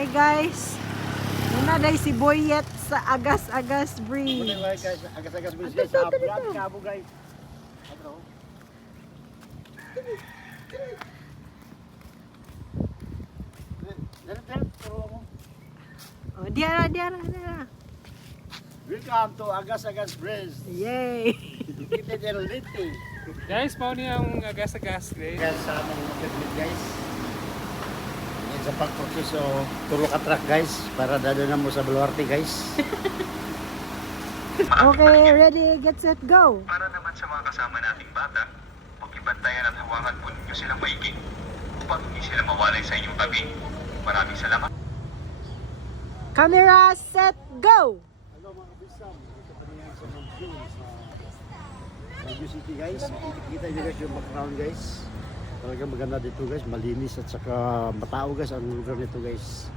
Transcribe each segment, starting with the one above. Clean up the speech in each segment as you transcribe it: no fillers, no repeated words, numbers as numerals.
Hi guys. Muna day si Boyet sa Agas-Agas Bridge. Muna guys, agas-agas bridge guys. Sa vlog kabo guys. Ano? Oh, diara. Welcome to Agas-Agas Bridge. Yay! Kita dyan ulit eh. Guys, mau ni ang agas-agas guys. Guys, sa aming magkabit guys. Yan sa pagproseso, tulok at truck guys. Para dadaan mo sa Baluarte guys. Okay, ready, get set, go! Para naman sa mga kasama nating bata, pakibantayan at hawakan po ninyo silang maiging upang hindi sila mawalay sa inyong tabi. Maraming salamat. Camera, set, go! Hello mga kabisam. Ito pa rin sa Manjun sa Baguio City guys. Kita nyo guys yung background guys. Talagang maganda dito guys. Malinis at saka matao guys ang lugar nito guys.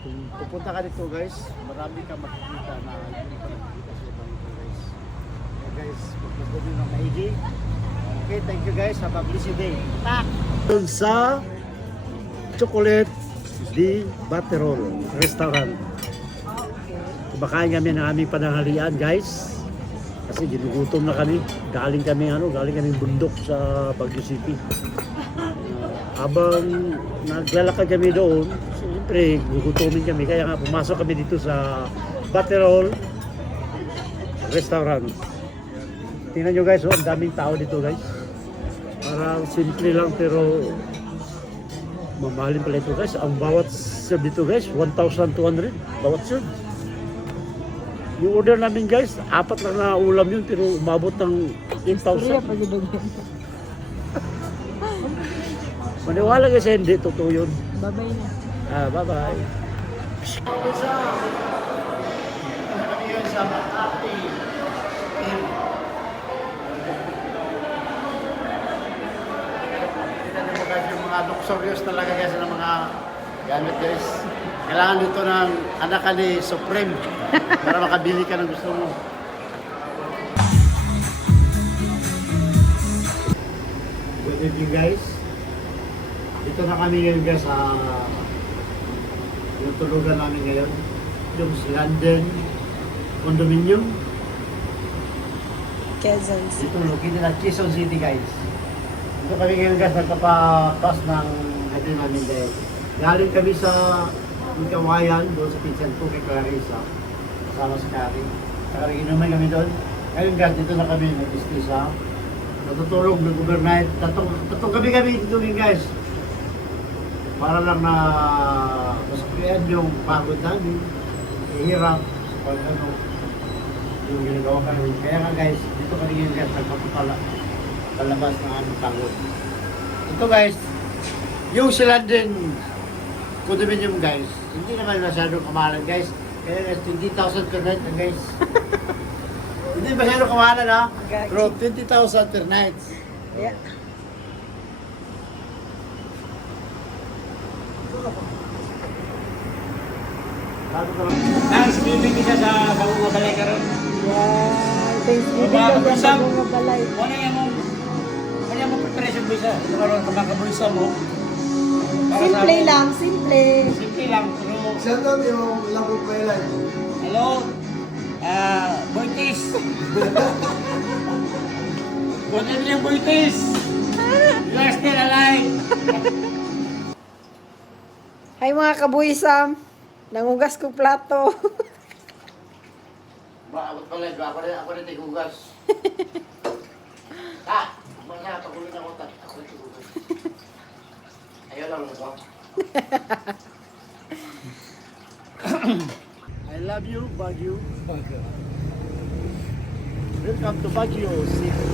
Kung pupunta ka dito guys, marami kang makikita na hindi pa nakikita sa ibang dito guys. Okay guys, pagkas nyo ng maigi. Okay, thank you guys. Have a blessed day. Doon sa Chocolate di Baterol Restaurant. Kumakain kami ng aming pananghalian guys. Kasi ginugutom na kami. Galing kami bundok sa Baguio City. Habang naglalakad kami doon, siyempre gugutomin kami. Kaya nga pumasok kami dito sa Baterol Restaurant. Tingnan nyo guys, ang daming tao dito guys. Parang simple lang pero mamahalin pala ito guys. Ang bawat serve dito guys, 1,200 bawat serve. Yung order namin guys, 4 lang na ulam yun pero umabot ng 8,000. Maniwala kasi hindi, totoo yun. Bye-bye na. Bye-bye. Yung mga luxurious talaga guys ng mga gamit guys. Kailangan dito ng anak ka ni Supreme para makabili ka ng gusto mo. Good evening guys. Dito na kami ngayon guys sa yung tulugan namin ngayon. Yung London Condominium. Quezon City. Dito located at Quezon City guys. Dito kami ngayon guys, nagpapapas ng natin namin guys. Galing kami sa Kawayan, doon sa pinsan ko kay Clarissa. Kasama si Kari. Kari, inuman kami doon. Ngayon guys, dito na kami nag-stay sa natutulog, nag-overnight. Tatong kami dito guys. Para lang na masakriyan yung pagod namin. Ihirap. Pag ano, yung ginagawa kami. Kaya nga guys, dito kami ngayon guys, palabas ng aming pagod. Ito guys, yung sila din condominium guys, hindi naman masyadong kamahalan guys. Kaya 20,000 per night guys. Hindi masyadong kamahalan ha. Pero 20,000 per night. Yeah. Thanksgiving kita sa bagong balay karon. Yeah. Thanksgiving ka dyan sa mga balay. Ano yung preparation bisa? Karon pagkakabuisa mo. Simple lang, simple. Simple lang pero Shout out yung Labo Pwela. hello. Boytis. Good evening, Boytis. You are still alive. Hi mga kabuisam. Nangugas ko plato. Bakit pala, ako rin tigugas. Mga pagulit ako, ako rin tigugas. Ayaw lang ako. I love you, Baguio. Welcome to Baguio City.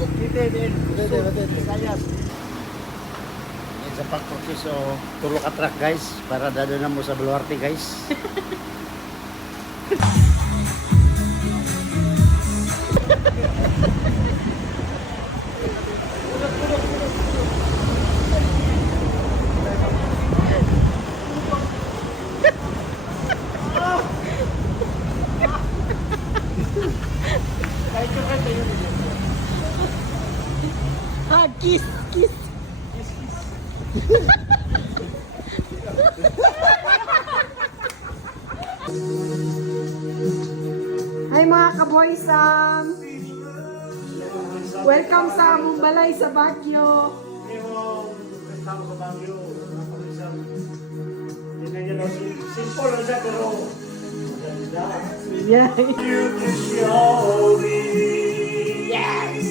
Located in Visayas. Yan sa pagproseso, tulok at truck guys, para dadaan mo sa Baluarte guys. Kiss. Hi mga kaboysam! Welcome sa Mumbalay sa Baguio. Kasama sa Baguio. Tingnan nyo lang, simple lang siya pero maganda. Yeah. You can show me. Yes!